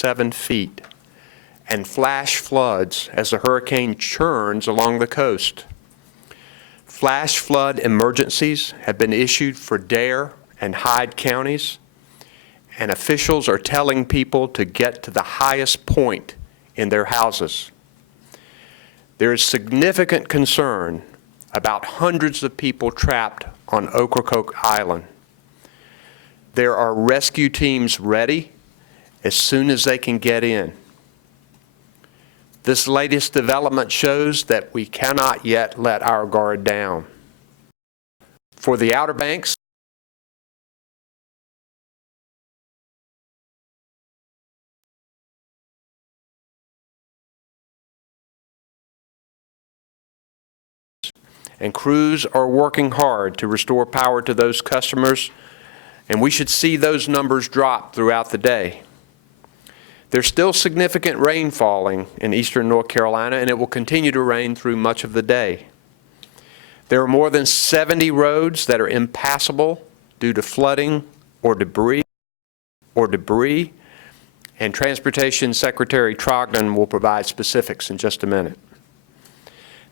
7 feet, and flash floods as the hurricane churns along the coast. Flash flood emergencies have been issued for Dare and Hyde counties, and officials are telling people to get to the highest point in their houses. There is significant concern about hundreds of people trapped on Ocracoke Island. There are rescue teams ready as soon as they can get in. This latest development shows that we cannot yet let our guard down. For the Outer Banks, and crews are working hard to restore power to those customers, and we should see those numbers drop throughout the day. There's still significant rain falling in eastern North Carolina, and it will continue to rain through much of the day. There are more than 70 roads that are impassable due to flooding or debris, and Transportation Secretary Trogdon will provide specifics in just a minute.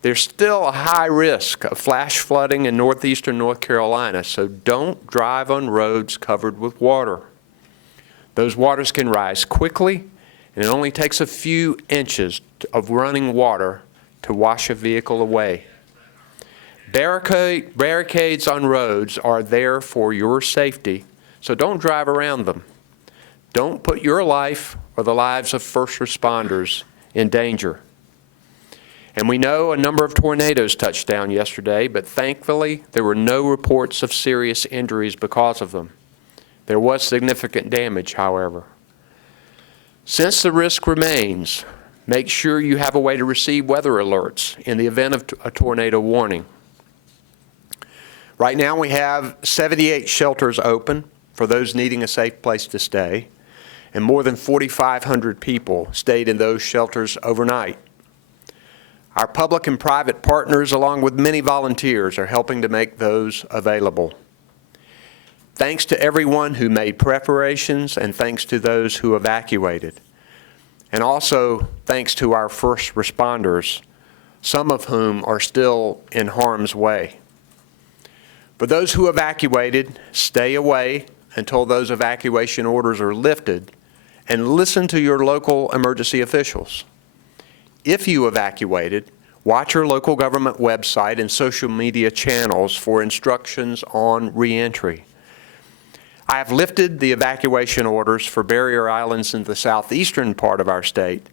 There's still a high risk of flash flooding in northeastern North Carolina, so don't drive on roads covered with water. Those waters can rise quickly, and it only takes a few inches of running water to wash a vehicle away. Barricades on roads are there for your safety, so don't drive around them. Don't put your life or the lives of first responders in danger. And we know a number of tornadoes touched down yesterday, but thankfully there were no reports of serious injuries because of them. There was significant damage, however. Since the risk remains, make sure you have a way to receive weather alerts in the event of a tornado warning. Right now we have 78 shelters open for those needing a safe place to stay, and more than 4,500 people stayed in those shelters overnight. Our public and private partners, along with many volunteers, are helping to make those available. Thanks to everyone who made preparations, and thanks to those who evacuated. And also thanks to our first responders, some of whom are still in harm's way. For those who evacuated, stay away until those evacuation orders are lifted, and listen to your local emergency officials. If you evacuated, watch your local government website and social media channels for instructions on re-entry. I have lifted the evacuation orders for barrier islands in the southeastern part of our state,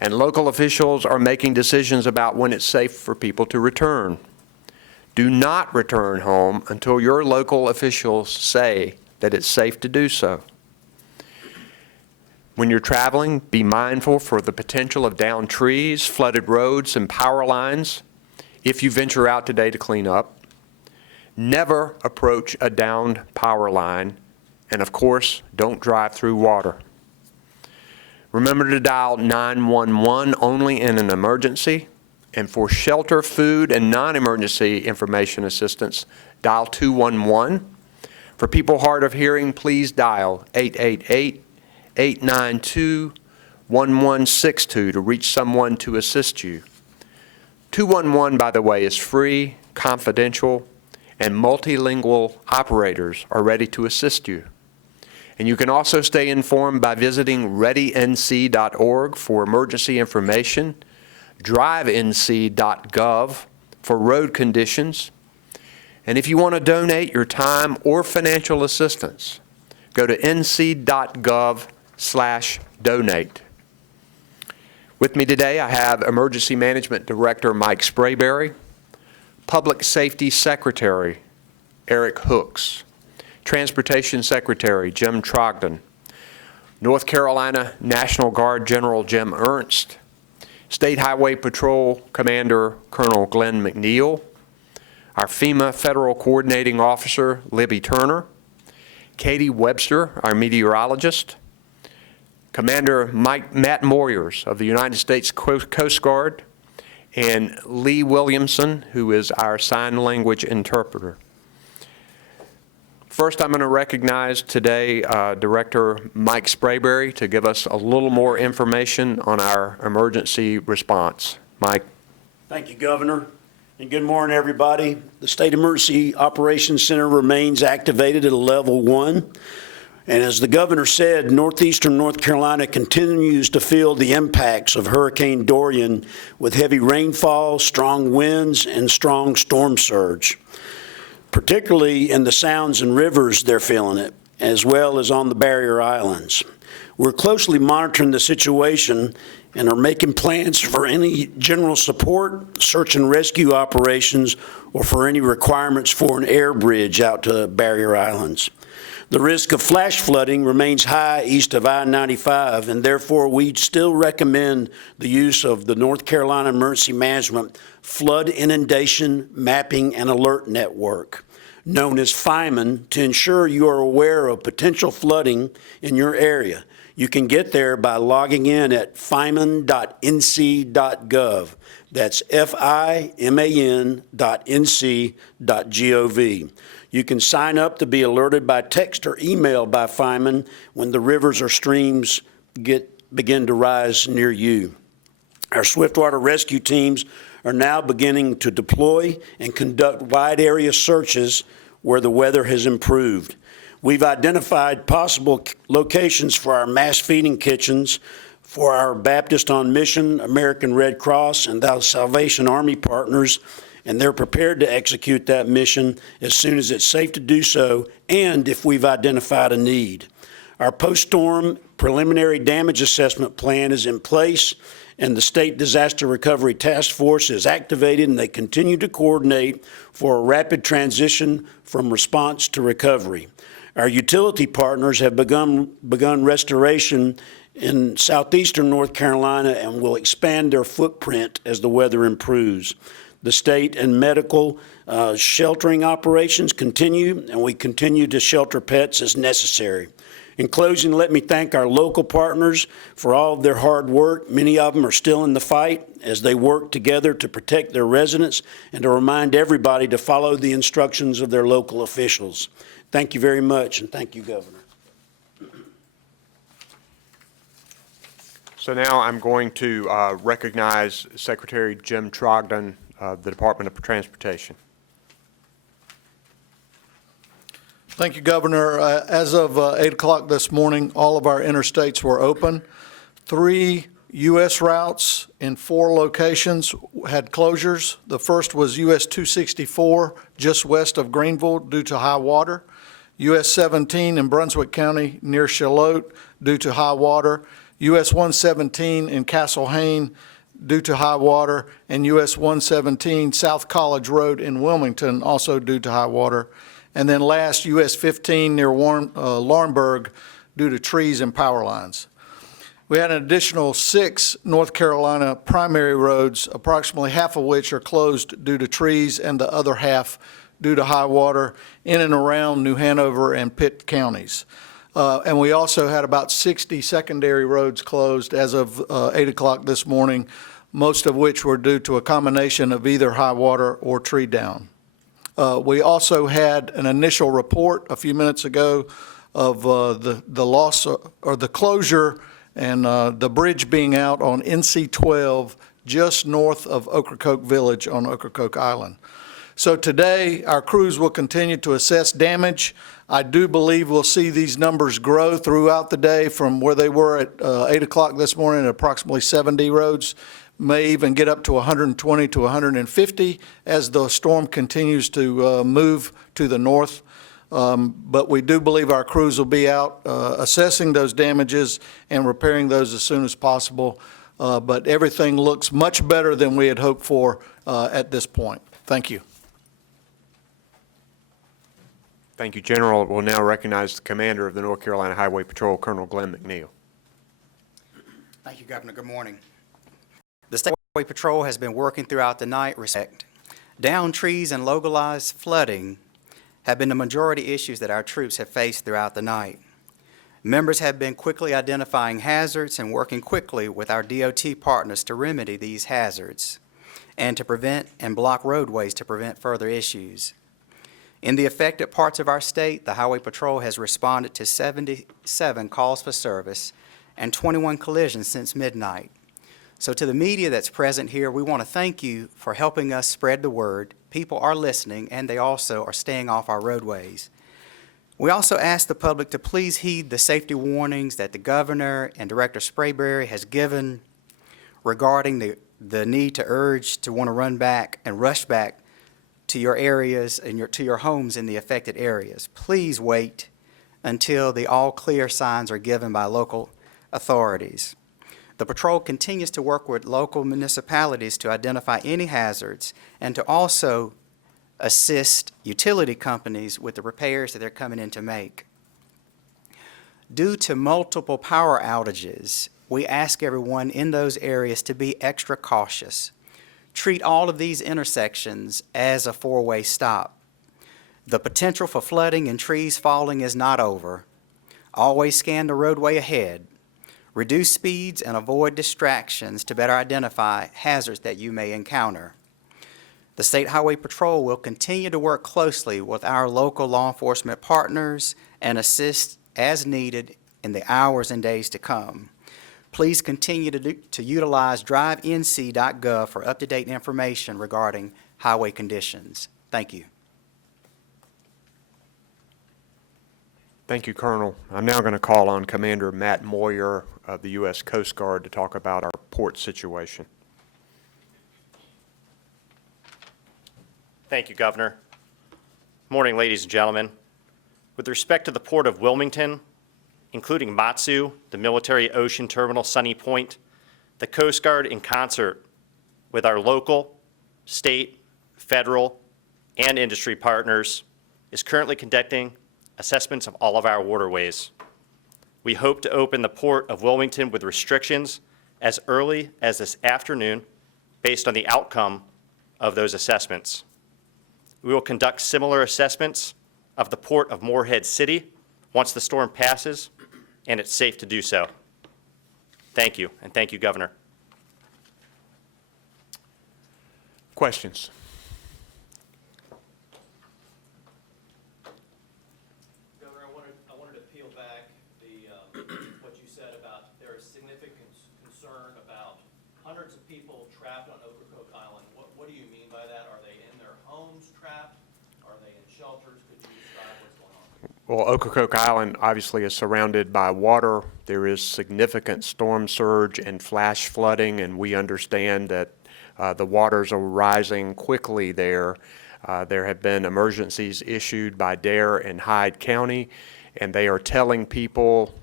and local officials are making decisions about when it's safe for people to return. Do not return home until your local officials say that it's safe to do so. When you're traveling, be mindful for the potential of downed trees, flooded roads, and power lines if you venture out today to clean up. Never approach a downed power line, and of course, don't drive through water. Remember to dial 911 only in an emergency, and for shelter, food, and non-emergency information assistance, dial 211. For people hard of hearing, please dial 888-892-1162 to reach someone to assist you. 211, by the way, is free, confidential, and multilingual operators are ready to assist you. And you can also stay informed by visiting readync.org for emergency information, drivenc.gov for road conditions, and if you want to donate your time or financial assistance, go to nc.gov/donate. With me today, I have Emergency Management Director Mike Sprayberry, Public Safety Secretary Eric Hooks, Transportation Secretary Jim Trogdon, North Carolina National Guard General Jim Ernst, State Highway Patrol Commander Colonel Glenn McNeil, our FEMA Federal Coordinating Officer Libby Turner, Katie Webster, our meteorologist, Commander Matt Moyers of the United States Coast Guard, and Lee Williamson, who is our sign language interpreter. First, I'm going to recognize today Director Mike Sprayberry to give us a little more information on our emergency response. Mike. Thank you, Governor, and good morning, everybody. The State Emergency Operations Center remains activated at a level 1. And as the Governor said, northeastern North Carolina continues to feel the impacts of Hurricane Dorian with heavy rainfall, strong winds, and strong storm surge. Particularly in the sounds and rivers, they're feeling it, as well as on the barrier islands. We're closely monitoring the situation and are making plans for any general support, search and rescue operations, or for any requirements for an air bridge out to barrier islands. The risk of flash flooding remains high east of I-95, and therefore we still recommend the use of the North Carolina Emergency Management Flood Inundation Mapping and Alert Network, known as FIMAN, to ensure you are aware of potential flooding in your area. You can get there by logging in at fiman.nc.gov. That's fiman.nc.gov. You can sign up to be alerted by text or email by FIMAN when the rivers or streams begin to rise near you. Our swiftwater rescue teams are now beginning to deploy and conduct wide area searches where the weather has improved. We've identified possible locations for our mass feeding kitchens for our Baptist on Mission, American Red Cross, and the Salvation Army partners, and they're prepared to execute that mission as soon as it's safe to do so and if we've identified a need. Our post-storm preliminary damage assessment plan is in place, and the State Disaster Recovery Task Force is activated, and they continue to coordinate for a rapid transition from response to recovery. Our utility partners have begun restoration in southeastern North Carolina and will expand their footprint as the weather improves. The state and medical sheltering operations continue, and we continue to shelter pets as necessary. In closing, let me thank our local partners for all of their hard work. Many of them are still in the fight as they work together to protect their residents and to remind everybody to follow the instructions of their local officials. Thank you very much, and thank you, Governor. So now I'm going to recognize Secretary Jim Trogdon of the Department of Transportation. Thank you, Governor. As of 8 o'clock this morning, all of our interstates were open. 3 U.S. routes in 4 locations had closures. The first was US 264 just west of Greenville due to high water, US 17 in Brunswick County near Charlotte due to high water, US 117 in Castle Hayne due to high water, and US 117 South College Road in Wilmington also due to high water. And then last, US 15 near Laurinburg due to trees and power lines. We had an additional 6 North Carolina primary roads, approximately half of which are closed due to trees and the other half due to high water in and around New Hanover and Pitt counties. And we also had about 60 secondary roads closed as of 8 o'clock this morning, most of which were due to a combination of either high water or tree down. We also had an initial report a few minutes ago of the loss or the closure and the bridge being out on NC 12 just north of Ocracoke Village on Ocracoke Island. So today, our crews will continue to assess damage. I do believe we'll see these numbers grow throughout the day from where they were at 8 o'clock this morning at approximately 70 roads, may even get up to 120 to 150 as the storm continues to move to the north. But we do believe our crews will be out assessing those damages and repairing those as soon as possible. But everything looks much better than we had hoped for at this point. Thank you. Thank you, General. We'll now recognize the Commander of the North Carolina Highway Patrol, Colonel Glenn McNeil. Thank you, Governor. Good morning. The State Highway Patrol has been working throughout the night. Downed trees and localized flooding have been the majority issues that our troops have faced throughout the night. Members have been quickly identifying hazards and working quickly with our DOT partners to remedy these hazards and to prevent and block roadways to prevent further issues. In the affected parts of our state, the Highway Patrol has responded to 77 calls for service and 21 collisions since midnight. So to the media that's present here, we want to thank you for helping us spread the word. People are listening, and they also are staying off our roadways. We also ask the public to please heed the safety warnings that the governor and Director Sprayberry has given regarding the need to urge to want to run back and rush back to your areas and to your homes in the affected areas. Please wait until the all clear signs are given by local authorities. The patrol continues to work with local municipalities to identify any hazards and to also assist utility companies with the repairs that they're coming in to make. Due to multiple power outages, we ask everyone in those areas to be extra cautious. Treat all of these intersections as a four-way stop. The potential for flooding and trees falling is not over. Always scan the roadway ahead. Reduce speeds and avoid distractions to better identify hazards that you may encounter. The State Highway Patrol will continue to work closely with our local law enforcement partners and assist as needed in the hours and days to come. Please continue to utilize drivenc.gov for up-to-date information regarding highway conditions. Thank you. Thank you, Colonel. I'm now going to call on Commander Matt Moyer of the U.S. Coast Guard to talk about our port situation. Thank you, Governor. Morning, ladies and gentlemen. With respect to the Port of Wilmington, including Matsu, the Military Ocean Terminal Sunny Point, the Coast Guard, in concert with our local, state, federal, and industry partners, is currently conducting assessments of all of our waterways. We hope to open the Port of Wilmington with restrictions as early as this afternoon based on the outcome of those assessments. We will conduct similar assessments of the Port of Morehead City once the storm passes and it's safe to do so. Thank you, and thank you, Governor. Questions? Governor, I wanted to peel back what you said about there is significant concern about hundreds of people trapped on Ocracoke Island. What do you mean by that? Are they in their homes trapped? Are they in shelters? Could you describe what's going on? Well, Ocracoke Island obviously is surrounded by water. There is significant storm surge and flash flooding, and we understand that the waters are rising quickly there. There have been emergencies issued by Dare and Hyde County, and they are telling people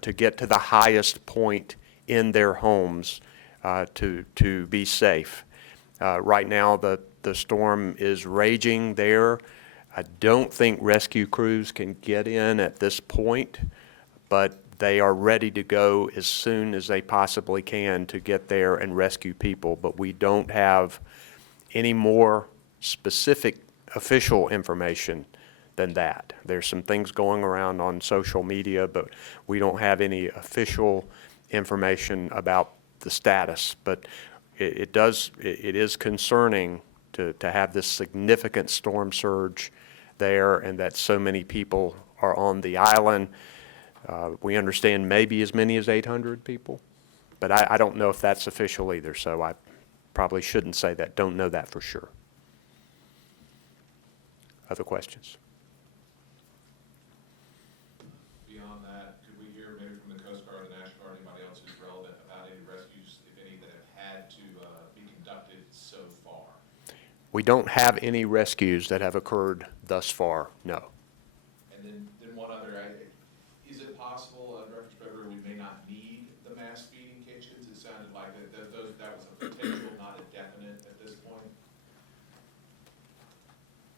to get to the highest point in their homes to be safe. Right now, the storm is raging there. I don't think rescue crews can get in at this point, but they are ready to go as soon as they possibly can to get there and rescue people. But we don't have any more specific official information than that. There's some things going around on social media, but we don't have any official information about the status. But it is concerning to have this significant storm surge there and that so many people are on the island. We understand maybe as many as 800 people, but I don't know if that's official either, so I probably shouldn't say that. Don't know that for sure. Other questions? Beyond that, could we hear maybe from the Coast Guard, the National Guard, anybody else who's relevant about any rescues, if any, that have had to be conducted so far? We don't have any rescues that have occurred thus far, no. And then one other, is it possible, Director Spreber, we may not need the mass feeding kitchens? It sounded like that was a potential, not a definite at this point.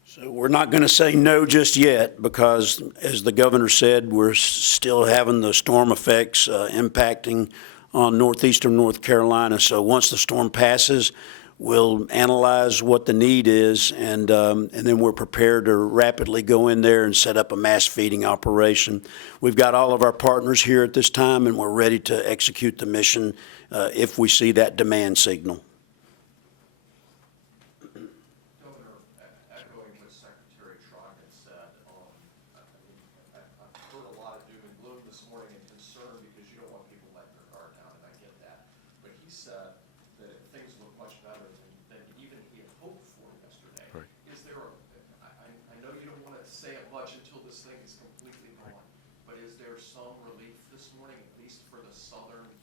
So we're not going to say no just yet because, as the governor said, we're still having the storm effects impacting on northeastern North Carolina. So once the storm passes, we'll analyze what the need is, and then we're prepared to rapidly go in there and set up a mass feeding operation. We've got all of our partners here at this time, and we're ready to execute the mission if we see that demand signal. Governor, echoing what Secretary Trotman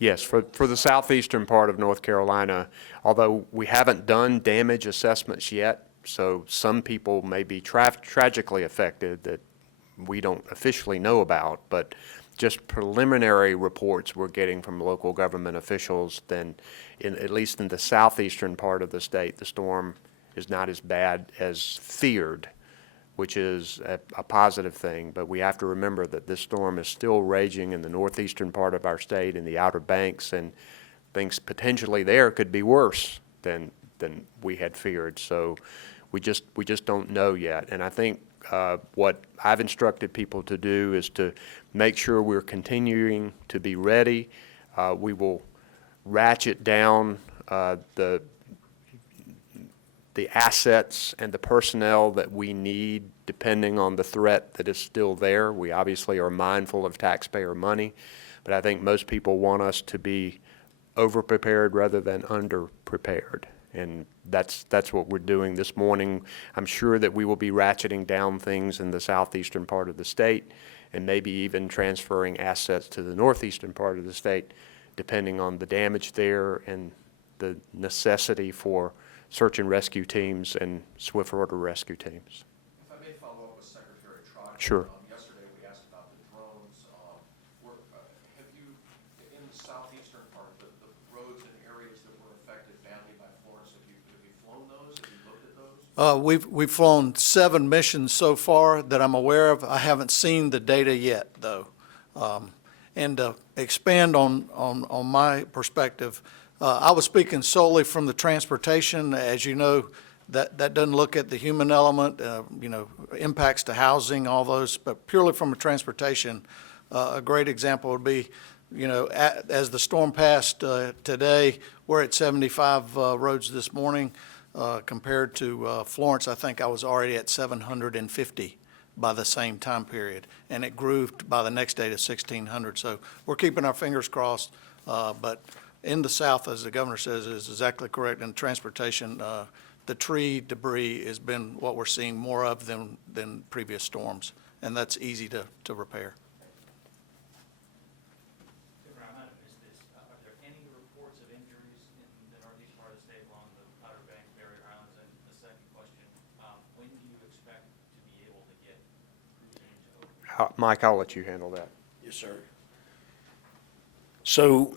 Yes, for the southeastern part of North Carolina, although we haven't done damage assessments yet, so some people may be tragically affected that we don't officially know about, but just preliminary reports we're getting from local government officials, then at least in the southeastern part of the state, the storm is not as bad as feared, which is a positive thing. But we have to remember that this storm is still raging in the northeastern part of our state, in the Outer Banks, and things potentially there could be worse than we had feared. So we just don't know yet. And I think what I've instructed people to do is to make sure we're continuing to be ready. We will ratchet down the assets and the personnel that we need depending on the threat that is still there. We obviously are mindful of taxpayer money, but I think most people want us to be over-prepared rather than under-prepared. And that's what we're doing this morning. I'm sure that we will be ratcheting down things in the southeastern part of the state and maybe even transferring assets to the northeastern part of the state, depending on the damage there and the necessity for search and rescue teams and swift water rescue teams. If I may follow up with Secretary Trotty. Sure. Yesterday, we asked about the drones. Have you, in the southeastern part, the roads and areas that were affected badly by Florence, have you flown those? Have you looked at those? We've flown 7 missions so far that I'm aware of. I haven't seen the data yet, though. And to expand on my perspective, I was speaking solely from the transportation. As you know, that doesn't look at the human element, impacts to housing, all those, but purely from a transportation. A great example would be, as the storm passed today, we're at 75 roads this morning. Compared to Florence, I think I was already at 750 by the same time period, and it grew by the next day to 1,600. So we're keeping our fingers crossed, but in the south, as the governor says, is exactly correct. In transportation, the tree debris has been what we're seeing more of than previous storms, and that's easy to repair. Governor, I might have missed this. Are there any reports of injuries in the northeast part of the state along the Outer Banks, barrier islands? And the second question, when do you expect to be able to get crews into open? Mike, I'll let you handle that. Yes, sir. So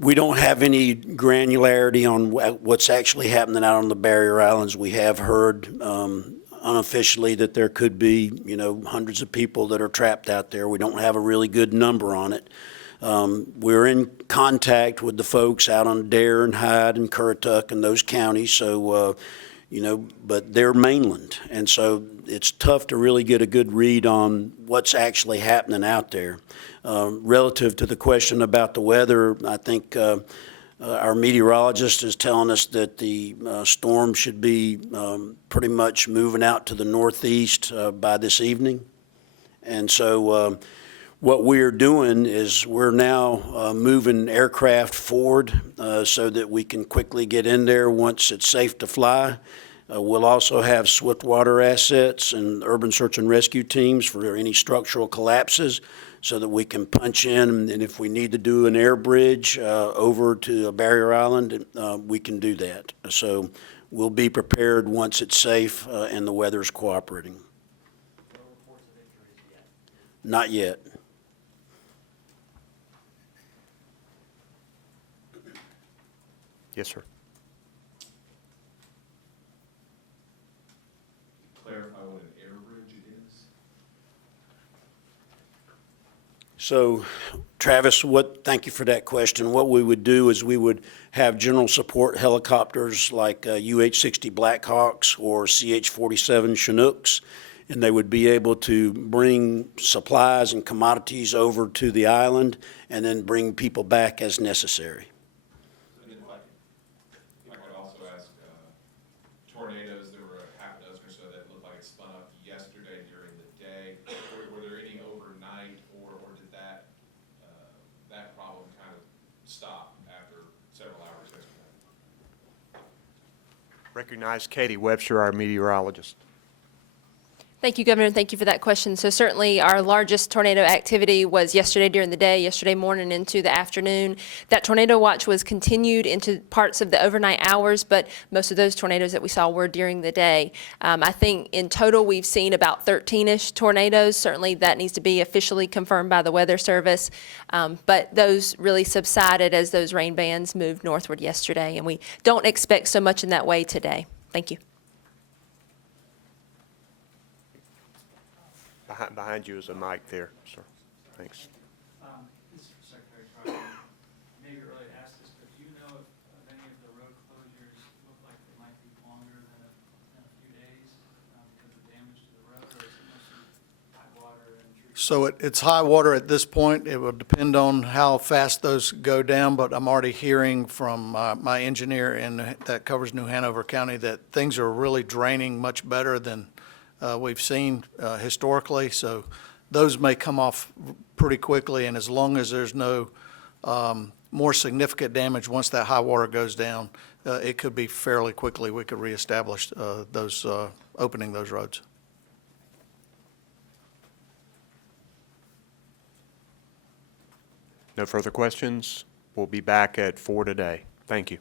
we don't have any granularity on what's actually happening out on the barrier islands. We have heard unofficially that there could be, hundreds of people that are trapped out there. We don't have a really good number on it. We're in contact with the folks out on Dare and Hyde and Currituck and those counties, so, but they're mainland. And so it's tough to really get a good read on what's actually happening out there. Relative to the question about the weather, I think our meteorologist is telling us that the storm should be pretty much moving out to the northeast by this evening. And so what we're doing is we're now moving aircraft forward so that we can quickly get in there once it's safe to fly. We'll also have swift water assets and urban search and rescue teams for any structural collapses so that we can punch in, and if we need to do an air bridge over to a barrier island, we can do that. So we'll be prepared once it's safe and the weather's cooperating. No reports of injuries yet? Not yet. Yes, sir. Clarify what an air bridge is? So, Travis, thank you for that question. What we would do is we would have general support helicopters like UH-60 Blackhawks or CH-47 Chinooks, and they would be able to bring supplies and commodities over to the island and then bring people back as necessary. And then if I could also ask, tornadoes, there were a half a dozen or so that looked like it spun up yesterday during the day. Were there any overnight, or did that problem kind of stop after several hours yesterday? Recognize Katie Webster, our meteorologist. Thank you, Governor, and thank you for that question. So certainly our largest tornado activity was yesterday during the day, yesterday morning into the afternoon. That tornado watch was continued into parts of the overnight hours, but most of those tornadoes that we saw were during the day. I think in total we've seen about 13-ish tornadoes. Certainly that needs to be officially confirmed by the Weather Service, but those really subsided as those rain bands moved northward yesterday, and we don't expect so much in that way today. Thank you. Behind you is a mic there, sir. Thanks. This is Secretary Trout. Maybe early to ask this, but do you know if any of the road closures look like they might be longer than a few days because of damage to the road, or is it mostly high water and trees? So it's high water at this point. It will depend on how fast those go down, but I'm already hearing from my engineer that covers New Hanover County that things are really draining much better than we've seen historically. So those may come off pretty quickly, and as long as there's no more significant damage once that high water goes down, it could be fairly quickly we could reestablish those opening those roads. No further questions. We'll be back at 4 today. Thank you.